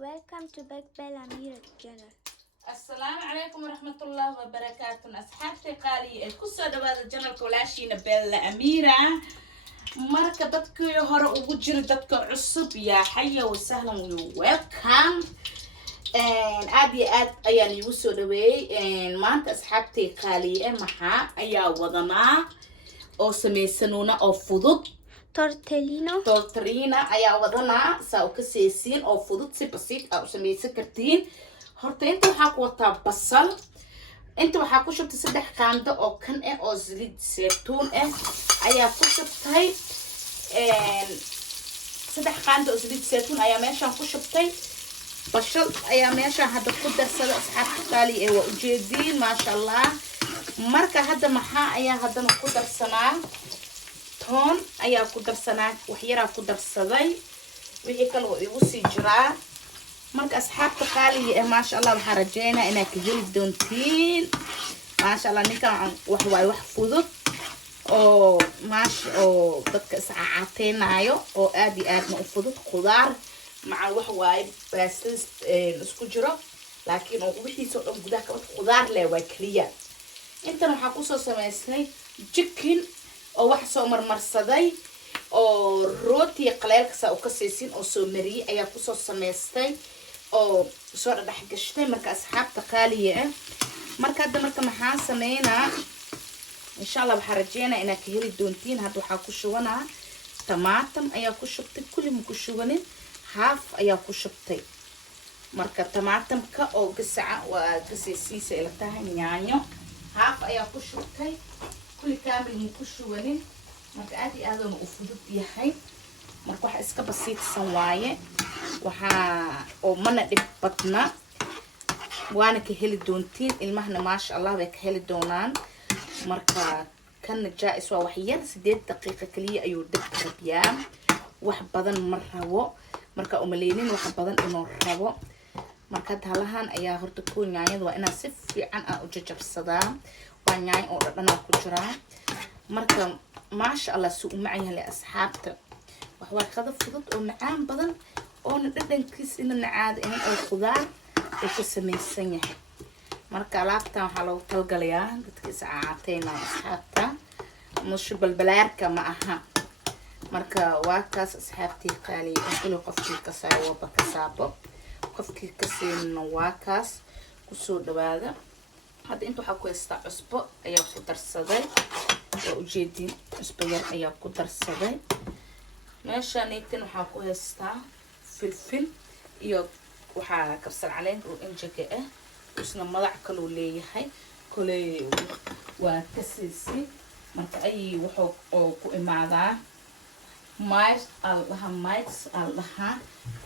Welcome to Big Bella Amira channel. السلام عليكم ورحمة الله وبركاته أصحابتي قالي كسر هذا الجنة كلاشينا بيلا أميرة مركب دتك هراء وجر دتك عصب يا حية وسهلا ويلكم عادي يعني يوسو دوي ما أنت أصحابتي قالي محا أيا وضنا أو سميسنونا أو فضط tortellino ayaa wadanaa saa u ka seesiin oo fudud si basiid ah u samaysan kartiin horta inta waxaa ku wataa basal inta waxaa ku shubtay 3 qaando oo kan ah oo saliid saytuun ah ayaa ku shubtay 3 qaando oo saliid saytuun ayaa meeshaan ku shubtay basal ayaa meeshaan hadda ku darsada asxaabta qaali ee waa ujeediin maasha Allah marka hadda maxaa ayaa haddana ku darsanaa toon ayaa ku darsanaa wax yar ku darsaday wixii kale oo igu sii jiraa marka asxaabta qaaliga ee maasha Allah waxaan rajeynaa inaad ka heli doontiin maasha Allah ninkan wax waay wax fudud oo dadka iscaateenayo oo aad iyo aad u fudud khudaar maca wax waay baastas isku jiro laakiin oo wixiisa oo dhan gudaha ka khudaar leh waa kaliya intan waxaa ku soo sameysnay chicken oo wax soo marmarsaday oo rooti qaleelka saa u ka seesin oo soo mariyay ayaa ku soo sameystay oo soo dhax gashtay marka asxaabta qaaliga ah marka hadda marka maxaan sameynaa insha Allah waxaan rajeynaa inaad ka heli doontiin hadda waxaa ku shubanaa tamaatam ayaa ku shubtay kulli ma ku shubanin haaf ayaa ku shubtay marka tamaatamka oo gasaca waa gaseesiisa ila tahay yaanyo haaf ayaa ku shubtay كل كامل مكشوانين مرك عادي هذا وفضت يحي مرك واحد إسكا بسيط سواية وها أو منا بطنا وأنا كهل دونتين المهنا ما شاء الله بكهل دونان مرك كان جائز وحيان 6 دقيقة كلية أيو دك ربيان واحد بدن مرهو مرك أملينين واحد بدن إنه رهو مرك هالهان أيها هرتكون يعني وأنا سفي عن أوجج الصدام وانياي oo dhana ku jira marka ma sha Allah suu macaan leh asxaabta wax waa qada fudud oo macaan badan oo dhadhankiis in nacaad in oo khudaar ay ka samaysan yahay marka alaabtan waxa loo talgalayaa dadka iscaateena asxaabta mush balbalaarka ma aha marka waa kaas asxaabtii qaali kullu qofkii ka saayo ka saabo qofkii ka siinno waa kaas ku soo dhawaada هذا أنتو حكوا يستع أسبوع أيام كتر صداي وجدين أسبوعين أيام كتر صداي ماشي نيتين وحكوا يستع فلفل يو وحا كبسر عليه وإنجكه وسنا مضع كلو ليه هاي كله وكسيسي مرت أي وحو أو كإماذا مايس الله مايس الله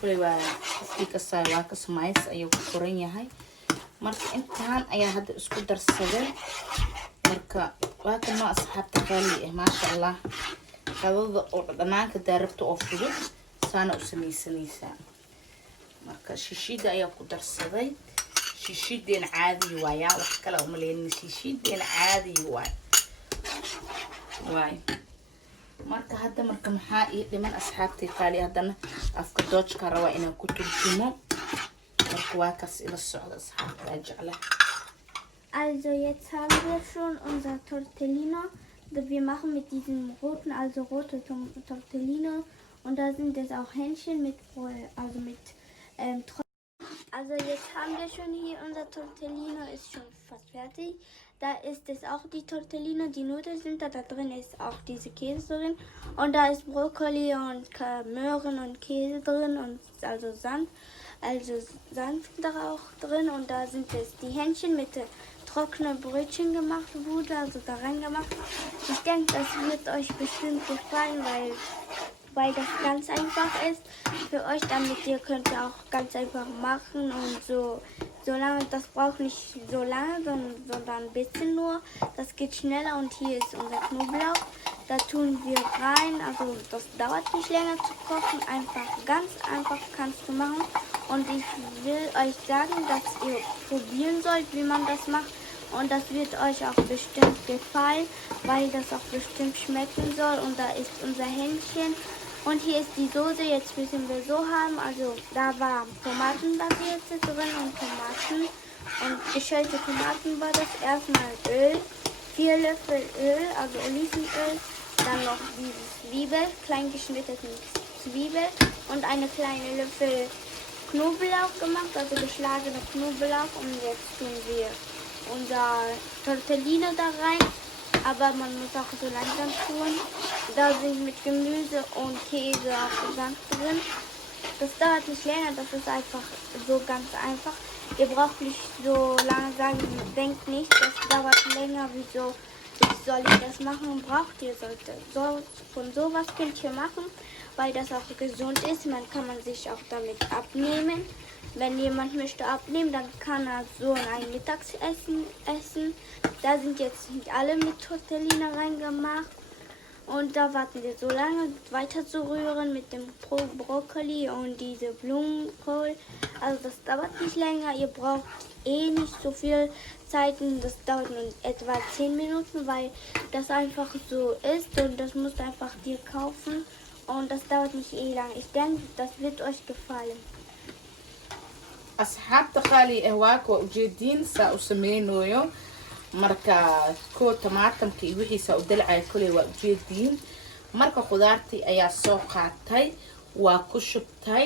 كله وكفي كسر واكس مايس أيام كورين هاي marka intaan ayaa hadda isku darsaday marka waa kana asxaabta qaali ma sha Allah qadada oo dhanaanka daarabta oo fudud saana u sameeysanaysa marka shishida ayaa ku darsaday shishideen caadi waaya wax kale oo maleeyay shishideen caadi waay marka hadda marka maxaa ii dhiman asxaabtii qaali hadana afka doojka raba inaan ku turjumo Also jetzt haben wir schon unser Tortellino. Wir machen mit diesem roten, also rote Tortellino. Und da sind es auch Hähnchen mit, also mit Also jetzt haben wir schon hier unser Tortellino, ist schon fast fertig. Da ist es auch die Tortellino, die Nudeln sind da drin ist auch diese Käse drin. Und da ist Brokkoli und Möhren und Käse drin und also Sand. Also Sand da auch drin und da sind es die Hähnchen mit trockenen Brötchen gemacht wurde, also da rein gemacht. Ich denke, das wird euch bestimmt gefallen, weil das ganz einfach ist für euch, damit ihr könnt auch ganz einfach machen und so lange, das braucht nicht so lange, sondern ein bisschen nur. Das geht schneller und hier ist unser Knoblauch. Da tun wir rein, also das dauert nicht länger zu kochen, einfach ganz einfach kannst du machen. Und ich will euch sagen, dass ihr probieren sollt, wie man das macht. Und das wird euch auch bestimmt gefallen, weil das auch bestimmt schmecken soll. Und da ist unser Hähnchen Und hier ist die Soße, jetzt müssen wir so haben, also da war Tomatenbasierte drin und Tomaten und geschälte Tomaten war das. Erstmal Öl, 4 Löffel Öl, also Olivenöl, dann noch diese Zwiebel, klein geschnittene Zwiebel und eine kleine Löffel Knoblauch gemacht, also geschlagene Knoblauch und jetzt tun wir unser Tortellino da rein. Aber man muss auch so langsam tun. Da sind mit Gemüse und Käse auch Sand drin. Das dauert nicht länger, das ist einfach so ganz einfach. Ihr braucht nicht so lange sagen, denkt nicht, das dauert länger, wieso soll ich das machen? Braucht ihr von sowas könnt ihr machen, weil das auch gesund ist. Kann man sich auch damit abnehmen. Wenn jemand möchte abnehmen, dann kann er so ein Mittagsessen essen. Da sind jetzt nicht alle mit Tortellini reingemacht. Und da warten wir so lange weiter zu rühren mit dem Brokkoli und diese Blumenkohl. Also das dauert nicht länger. Ihr braucht nicht so viel Zeit. Das dauert nur etwa 10 Minuten, weil das einfach so ist. Und das musst du einfach dir kaufen. Und das dauert nicht lang. Ich denke, das wird euch gefallen. asxaabta qaali ah waa kuwa ujeediin saa u sameynayo marka koo tamaatamka iyo wixiisa u dalcay kulay waa ujeediin marka khudaartii ayaa soo qaatay waa ku shubtay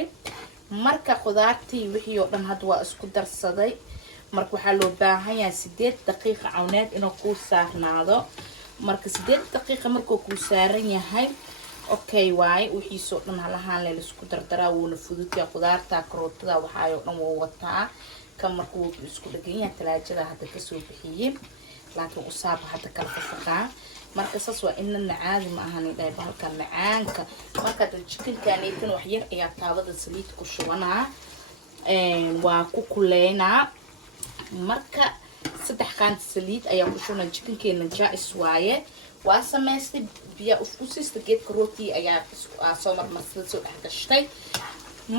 marka khudaartii wixii oo dhan hadda waa isku darsaday marka waxaa loo baahan yahay 8 daqiiqo cawneed inuu ku saarnaado marka 8 daqiiqo markuu ku saaran yahay okay waay wixii soo dhan halahaan la isku dardaraa wuuna fududyaa khudaarta karootada waxa ay oo dhan wuu wataa kan markuu isku dhagan yahay talaajada hadda ka soo bixiyay laakiin u saab hadda kala faqaa marka saas waa in caadi ma ahan inay halka macaanka marka chicken-kaaneetan wax yar ayaa taawada saliid ku shubanaa waa ku kuleynaa marka 3 qaand saliid ayaa ku shubnaa chicken-keena jaais waaye waa samaystay biya usista geedka rooti ayaa soo marmarsada soo dhaxgashtay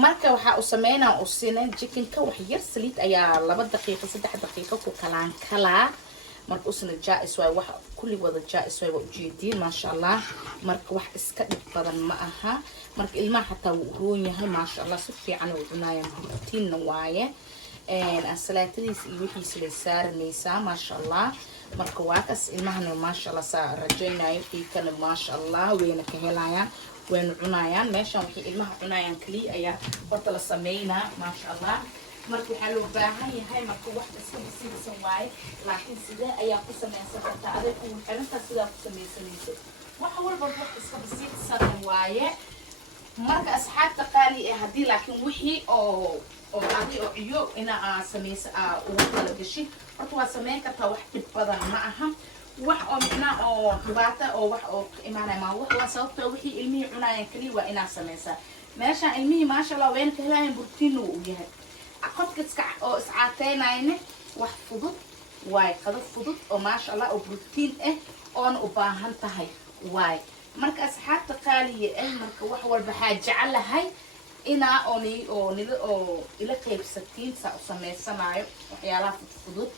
marka waxa uu sameynaa oo sineen chicken-ka wax yar saliid ayaa 2 daqiiqo 3 daqiiqo ku kalaan kala marka usna jaais waay wax kulli wada jaais waay waa ujeediin ma sha Allah marka wax iska dhib badan ma aha marka ilmaha xataa wuu roon yahay ma sha Allah si fiican u cunaayaan borotiinna waaye asalaatadiis iyo wixiisa la saaranaysaa ma sha Allah marka waa kas ilmahana ma sha Allah saa rajaynayo iikana ma sha Allah wayna ka helayaan wayna cunayaan meeshan wixii ilmaha cunayaan kaliya ayaa horta la sameynaa ma sha Allah marka waxa loo baahan yahay marka wax iska bisiisan waaye laakiin sidee ayaa ku sameeysan kartaa aday ku xiranta sida ku sameeysanayso waxa walba wax iska bisiisan waaye marka asxaabta qaali ee hadii laakiin wixii oo adi oo iyo ina sameeysa ugu kala gashi horta waa sameyn kartaa wax dib badan ma aha wax oo macna oo dhibaato oo wax oo imaanay ma wax waa sababta wixii ilmihii cunayaan kaliya waa ina sameeysa meesha ilmihii ma sha Allah ween ka helayaan borotiin uu yahay qofka iska oo iscaateynayna wax fudud waay qadaf fudud oo ma sha Allah oo borotiin oo u baahan tahay waay marka asxaabta qaaliye marka wax walba jecelahay ina oo ila qaybsatiin saa u sameysanayo waxyaalaha fudud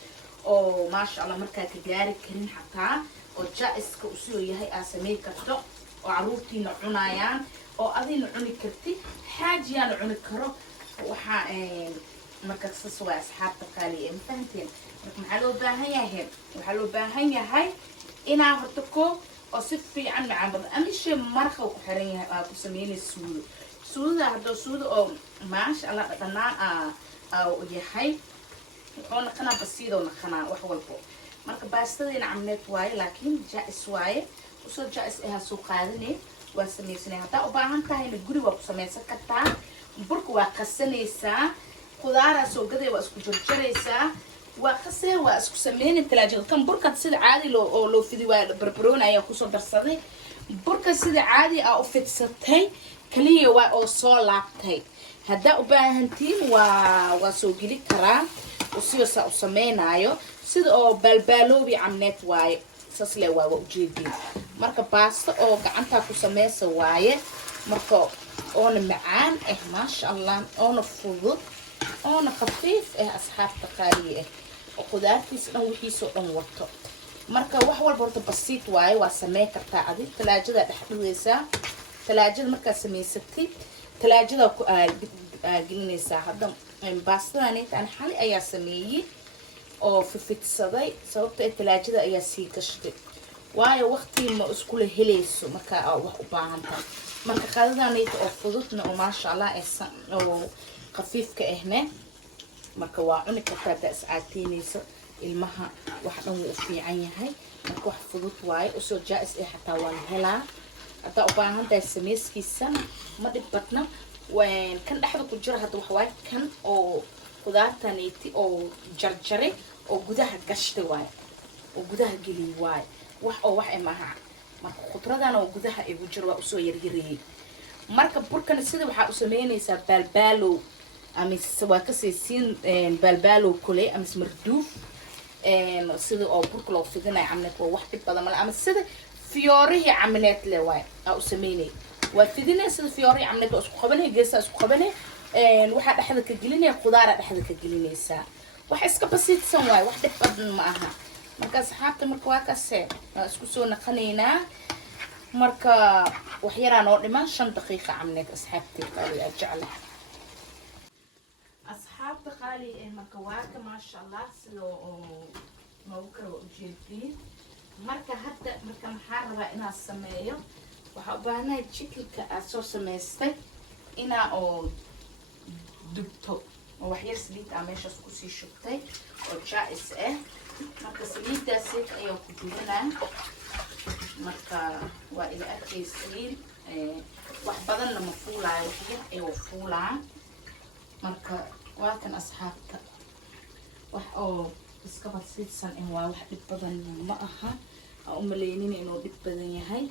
oo ma sha Allah marka ka gaari karin xataa oo jaiska u soo yahay sameey karto oo caruurtiina cunayaan oo adina cuni karti xaajiyana cuni karo waxa marka saas waa asxaabta qaaliye fahanteen marka maxaa loo baahan yahay waxaa loo baahan yahay ina horta ko oo si fiican macaan badan amisha marqa ku xiran yahay ku sameynayso suuda hadda suuda oo ma sha Allah dhanaan yahay wuxuuna kana basiido naqana wax walbo marka baastadina camneed waaye laakiin jaais waaye usoo jaais soo qaadanay waa sameeysanay hadda u baahan tahay in guri waa ku sameysan kartaa burka waa qasanaysaa khudaara soo gaday waa isku jarjaraysaa waa qasay waa isku sameeyay talaajada kan burka sida caadi loo fidi waa barbaroon ayaa ku soo darsaday burka sida caadi u fidsatay kaliya waa oo soo laabtay hadda u baahantiin waa soo geli karaa usiyo saa u sameynayo sida oo balbaloobi camneed waaye saas le waa ujeedin marka baasta oo gacanta ku sameysa waaye marka oona macaan ma sha Allah oona fudud oona khafiif asxaabta qaaliye oo khudaartiisa dhan wixiisa dhan wato marka wax walba horta basiit waaye waa sameey kartaa adii talaajada dhaxdhigaysa talaajada markaa samaysatay talaajada ku gelinaysaa hadda baastadaanayta aan xali ayaa sameeyey oo fifidsaday sababta talaajada ayaa sii gashtay waayo waqti ma iskula helayso markaa wax u baahan tahay marka qadadaanayta oo fududna oo maasha Allah oo khafiifka ahne marka waa cuni kartaa da iscaateynaysa ilmaha wax dhan wuu fiican yahay marka wax fudud waaye usoo jaais ah xataa waa la helaa hadda u baahan tahay samayskiisa ma dhib badna waan kan dhaxda ku jira hadda wax waay kan oo qudaartaneyti oo jarjaray oo gudaha gashtay waay oo gudaha geli waay wax oo wax maaha marka khudradana oo gudaha ay jiro waa usoo yaryareeyay marka burkan sida waxa u sameynaysaa balbalo ama waa ka siin balbalo kule ama marduuf sida oo burka loo fidinay amneed waa wax dhib badan ama sida fiyoorihi amneed le waay u sameynay waa fidinay sida fiyoorihi amneed isku qabanay geesa isku qabanay waxa dhaxda ka gelinay qudaara dhaxda ka gelinaysa wax iska basiidsan waay wax dhib badan ma aha marka saxaabta marka waa ka isku soo naqanaynaa marka wax yaraan oo dhiman 5 daqiiqo amneed asxaabtii qaali ajcala asxaabta qaali marka waa ka ma sha Allah sida oo mawka ujeedin marka hadda marka maxaa rabaa inaan sameeyo waxa u baahanahay chickenka aad soo samaystay inaa oo dubto oo wax yar saliid ah meeshaas ku sii shubtay oo jaais ah marka saliidaas ayaa ku dubanaa marka waa ila arkaysiin wax badan lama fuulaayo wax yar ayuu fuulaa marka waa kan asxaabta wax oo iska basiidsan in waa wax dhib badan ma aha u maleeynin inuu dhib badan yahay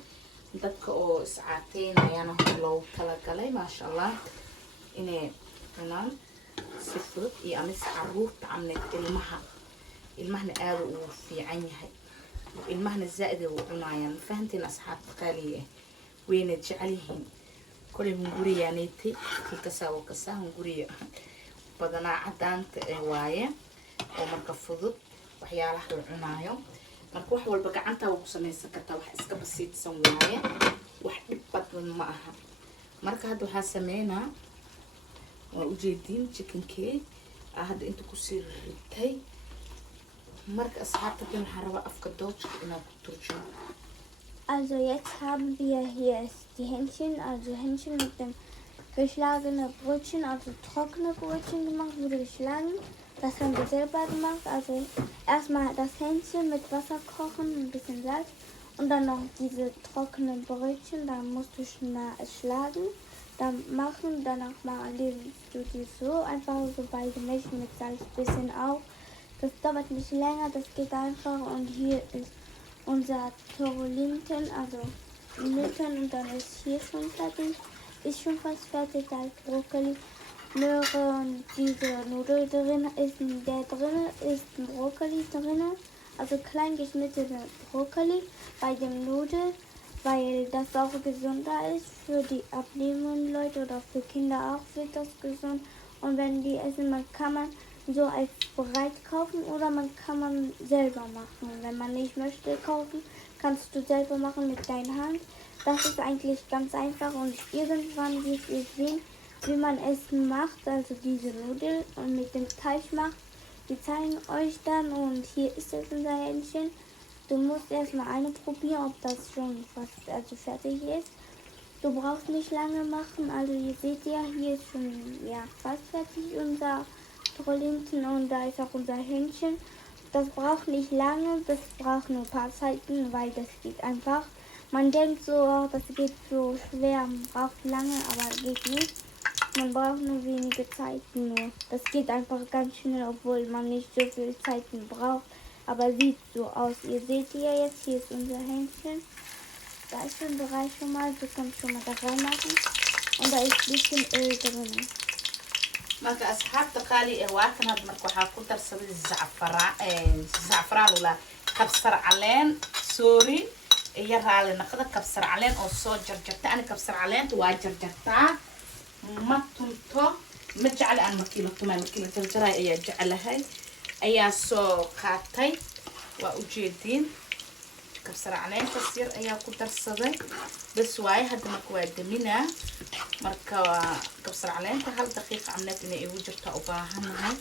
dadka oo iscaateynayana loo kala galay ma sha Allah inay cunaan si fudud iyo ama caruurta amneed ilmahana aad u fiican yahay ilmahana zaid u cunayaan fahanteen asxaabta qaaliye weyna jecelihiin kulay hunguriyaanaytay kasaawo hunguriya badanaa cadaanta waaye oo marka fudud waxyaalaha la cunaayo marka wax walba gacanta ugu sameeysan kartaa wax iska basiidsan waaye wax dhib badan ma aha marka hadda waxa sameeynaa waa ujeedin chickenkee hadda inta ku sii ritay marka asxaabta tan waxa raba afka Deutsch inaan ku turjumo. Also jetzt haben wir hier ist die Hähnchen, also Hähnchen mit dem geschlagene Brötchen, also trockene Brötchen gemacht, wurde geschlagen. Das haben wir selber gemacht. Also erstmal das Hähnchen mit Wasser kochen, ein bisschen Salz und dann noch diese trockenen Brötchen. Dann musst du schlagen, dann machen, danach legst du die so einfach so beide Mischen mit Salz ein bisschen auf. Das dauert nicht länger, das geht einfach. Und hier ist unser Torinten, also Nutten, und dann ist hier schon fertig. Ist schon fast fertig, da ist Brokkoli, Möhre und diese Nudel drin. Der drin ist ein Brokkoli drin, also klein geschnittene Brokkoli bei dem Nudel, weil das auch gesunder ist für die abnehmenden Leute oder für Kinder auch wird das gesund. Und wenn die essen, kann man so als bereit kaufen oder man selber machen. Wenn man nicht möchte kaufen, kannst du selber machen mit deiner Hand. Das ist eigentlich ganz einfach und irgendwann wird ihr sehen, wie man Essen macht, also diese Nudeln und mit dem Teig macht. Wir zeigen euch dann und hier ist jetzt unser Hähnchen. Du musst erstmal eine probieren, ob das schon fast fertig ist. Du brauchst nicht lange machen, also ihr seht ja, hier ist schon fast fertig unser Trollinchen und da ist auch unser Hähnchen. Das braucht nicht lange, das braucht nur ein paar Zeiten, weil das geht einfach. Man denkt so, oh, das geht so schwer, man braucht lange, aber geht nicht. Man braucht nur wenige Zeiten nur. Das geht einfach ganz schnell, obwohl man nicht so viel Zeiten braucht. Aber sieht so aus. Ihr seht ja jetzt, hier ist unser Hähnchen. Da ist schon Bereich schon mal, du kannst schon mal da reinmachen. Und da ist ein bisschen Öl drin. marka asxaabta qaali waa kan had marka waxa ku darsaday za'faraan wala kabsar caleen sorry iyo raali naqada kabsar caleen oo soo jarjarta ani kabsar caleenta waa jarjartaa ma tunto ma jecel aan markii la tumay markii la jarjaray ayaa jecelahay ayaa soo qaatay waa u jeedin kabsar caleenta yar ayaa ku darsaday bas waaye hadda marka waa daminaa marka kabsar caleenta hal daqiiqa amneed inay igu jirto u baahanahay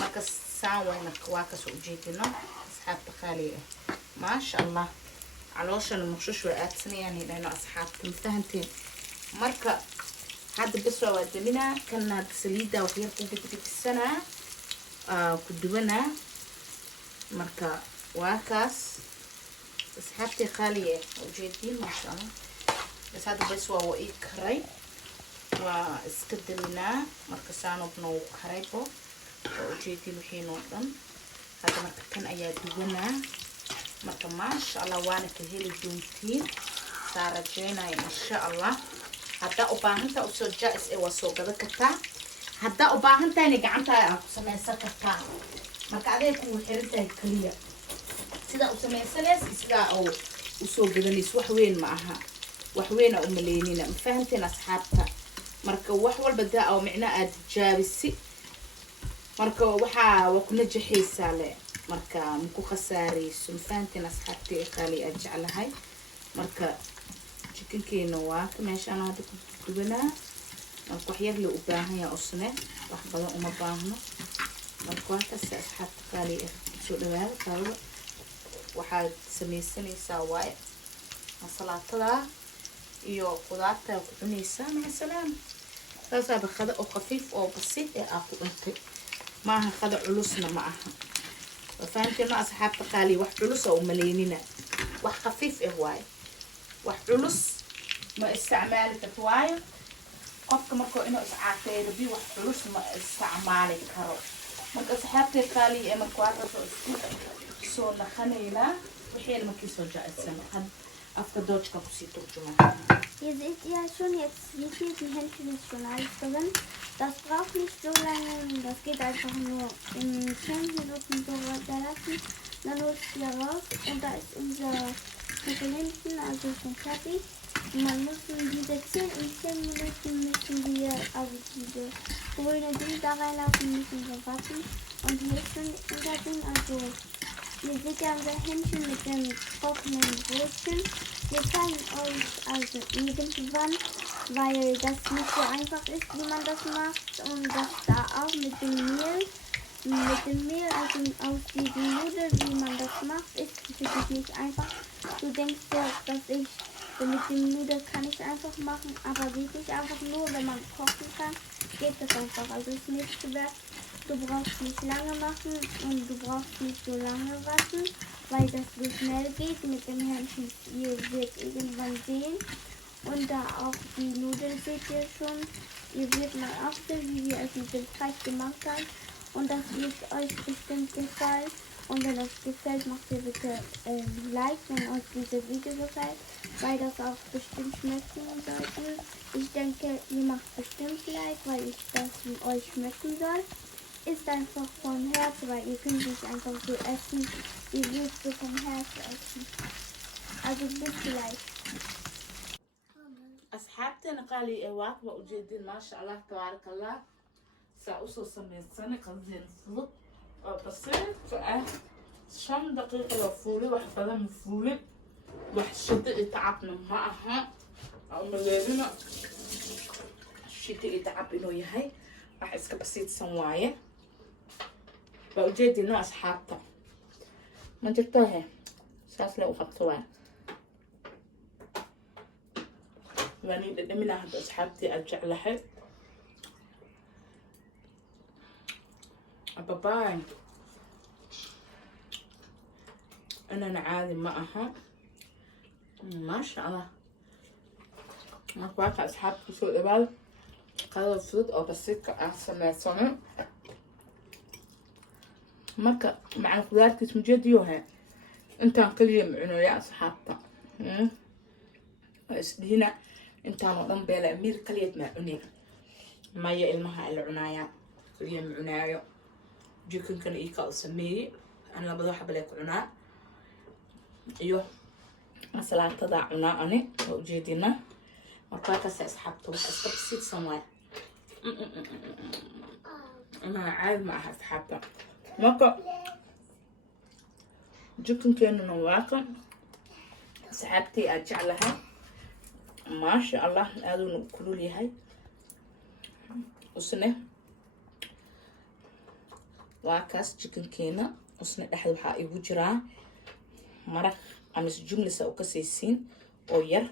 marka saan wayna waa ka soo jeedino asxaabta qaaliga maasha Allah calooshana muqshash way aadsanayaan inayno asxaabta fahanteen marka hadda bas waa daminaa kana saliida wax yar ku gudbisanaa ku duwanaa marka waa kaas asxaabtay qaaliga ujeedin maasha Allah bas hadda bas waa ii karay waa iska daminaa marka saanobna uu karaybo ujeedin wixii noo dhan hadda marka kan ayaa duwanaa marka maasha Allah waana ka heli doontiin saarajeenay insha Allah hadda u baahanta u soo jaais ee waa soo gada kartaa hadda u baahanta inay gacanta ku samaysan kartaa marka adeeg ku xirantahay kaliya sida u samaysanees sida u soo gadanayso wax weyn ma aha wax weyn oo maleynina ma fahanteen asxaabta marka wax walba daa oo micna aad jaabisi marka waxa waa ku najaxaysaa le marka muku khasaarayso ma fahanteen asxaabta qaali aad jeclahay marka chicken-keena waa ka meeshaan hadda ku duwanaa marka wax yar loo u baahan yahay usne wax badan uma baahno marka waa ka asxaabta qaali soo dhawaada taalo waxaad samaysanaysaa waaye masalaatada iyo qudaarta ku cunaysaa masalan taasa baqada oo khafiif oo basiid ee aad ku cuntay maaha qada culusna ma aha fahanteena asxaabta qaali wax culus oo maleynina wax khafiif ah waaye wax culus ma isticmaali karto waaye qofka markuu inuu iscaafeeyo rabi wax culus ma isticmaali karo marka asxaabta qaali ee markuu aad soo naqanayna wixii markii soo jaacsan afka doojka ku sii turjuma. Ihr seht ja schon jetzt, wie viel die Händchen ist schon alles drin. Das braucht nicht so lange, das geht einfach nur in 10 Minuten so weiterlassen. Dann holst du hier raus und da ist unser Kuchen hinten, also schon fertig. Und man muss diese 10 Minuten müssen wir, also diese grüne Ding da reinlassen, müssen wir warten. Und hier ist schon unser Ding, also ihr seht ja unser Händchen mit dem trockenen Brötchen. Wir zeigen euch also irgendwann, weil das nicht so einfach ist, wie man das macht. Und das da auch mit dem Mehl, also aus diesen Nudeln, wie man das macht, ist wirklich nicht einfach. Du denkst ja, dass mit dem Nudeln kann ich einfach machen, aber geht nicht einfach nur, wenn man kochen kann, geht das einfach. Also ist nicht schwer. Du brauchst nicht lange machen und du brauchst nicht so lange waschen, weil das so schnell geht mit dem Händchen. Ihr werdet irgendwann sehen. Und da auch die Nudeln seht ihr schon. Ihr werdet mal auch sehen, wie wir es mit dem Teig gemacht haben. Und das wird euch bestimmt gefallen. Und wenn euch gefällt, macht ihr bitte Like, wenn euch dieses Video gefällt, weil das auch bestimmt schmecken sollte. Ich denke, ihr macht bestimmt Like, weil ich das euch schmecken soll. Ist einfach vom Herz, weil ihr könnt nicht einfach so essen. Ihr würdet so vom Herz essen. Also bis gleich. asxaabteena qaali ee waad waa ujeedin maasha Allah tabaaraka Allah saa usoo samaysan qadeen fudud oo basiid ah 5 daqiiqo la fuuli wax badan fuuli wax shida tacabna ma aha oo maleedina shida tacab inuu yahay wax iska basiidsan waaye waa ujeedin asxaabta ma jirto saas la u qabto waa واني دمنا هاد اصحابتي ارجع لحد باي انا عادي معها ما شاء الله ما واقع اصحابتي سوء بال قالوا فضد او بسيط احسن ما يصنع مكة مع الخضار كنت مجديوها انت كل يوم عنو يا اصحابتا هنا intaan oo dhan beela miir kaliyeed ma cunay maya ilmaha la cunaaya kaliya ma cunaayo jikinkan ii ka sameeyay aan labada xabal ku cunaa iyo salaatada cunaa ani oo jeedina marka ka asxaabta wax iska basiid samay ana caad ma aha asxaabta marka jikinkan waa kan أصحابتي أجعلها ما شاء الله هذا كلوا لي هاي وسنة واكاس chicken كينا وسنة أحد وحا يوجرا مرق أمس جملة سأوكسيسين أو ير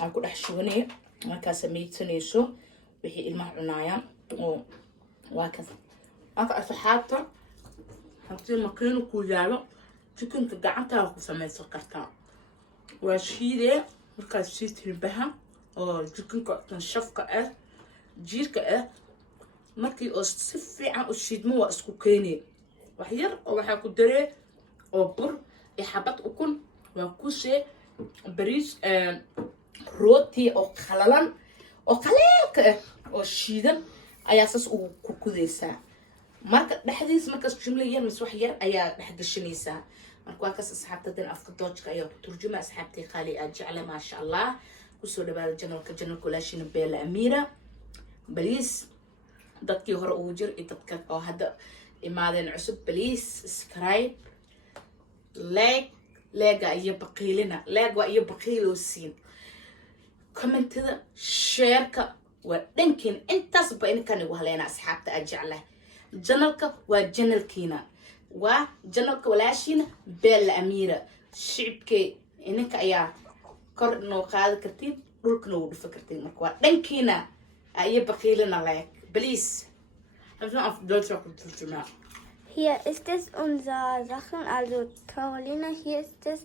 أكو أحشوني مركز ميتنيسو وحي المعنايا وواكاس أكو أصحابتا حطي مكينو كوجالو chicken كقعتها وسمي سكرتها وشيدة مركز شيت البها أو chicken كتنشفك جيرك markii oo si fiican u shiidmo waa isku keenay wax yar oo waxa ku daray oo bur iyo xabad ukun waa ku shay bariis rooti oo qalalan oo qaleelka oo shiidan ayaa saas u ku kudaysaa marka dhaxdiis markaas jumla yar mis wax yar ayaa dhaxgashanaysaa marka waa kaas asxaabtadan afka doojka ayaa ku turjuma asxaabtii qaali aad jecel ma sha Allah ku soo dhawaada channelka laashina beela amira baliis dadkii hore ugu jir iyo dadka oo hadda imaadeen cusub please subscribe like iyo baqiilina like waa iyo baqiilo siin commentada shareka waa dhankiin intaas ba inkan ugu haleena asxaabta aad jeclahay channelka waa channelkiina waa channelka walaashina beel amira shicibkay inka ayaa kor noo qaadi kartiin dhulkana u dhif kartiin marka waa dhankiina ay baqiilina like Please. Auf Deutsch auch Turtuna. Hier ist es unser Sachen, also Carolina, hier ist es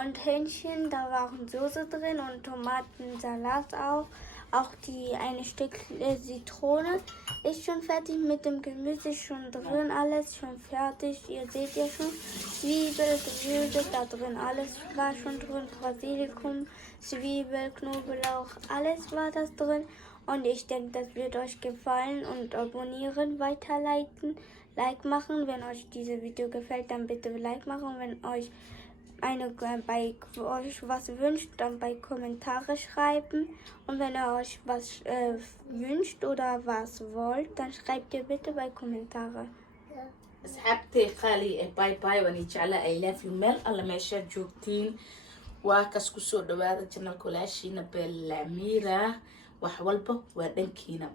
und Hähnchen, da waren Soße drin und Tomatensalat auch. Auch die eine Stück Zitrone ist schon fertig mit dem Gemüse schon drin, alles schon fertig. Ihr seht ja schon, Zwiebel, Gemüse da drin, alles war schon drin, Basilikum, Zwiebel, Knoblauch, alles war das drin. Und ich denke, das wird euch gefallen und abonnieren, weiterleiten, Like machen. Wenn euch dieses Video gefällt, dann bitte Like machen. Wenn euch bei euch was wünscht, dann bei Kommentare schreiben. Und wenn ihr euch was wünscht oder was wollt, dann schreibt ihr bitte bei Kommentare. أصحابتي خالي باي باي ونجعل I love you مل الله ما يشاء جوتين وكسكسو دوار جنال كلاشي نبل أميرة وحولبه ودنكينا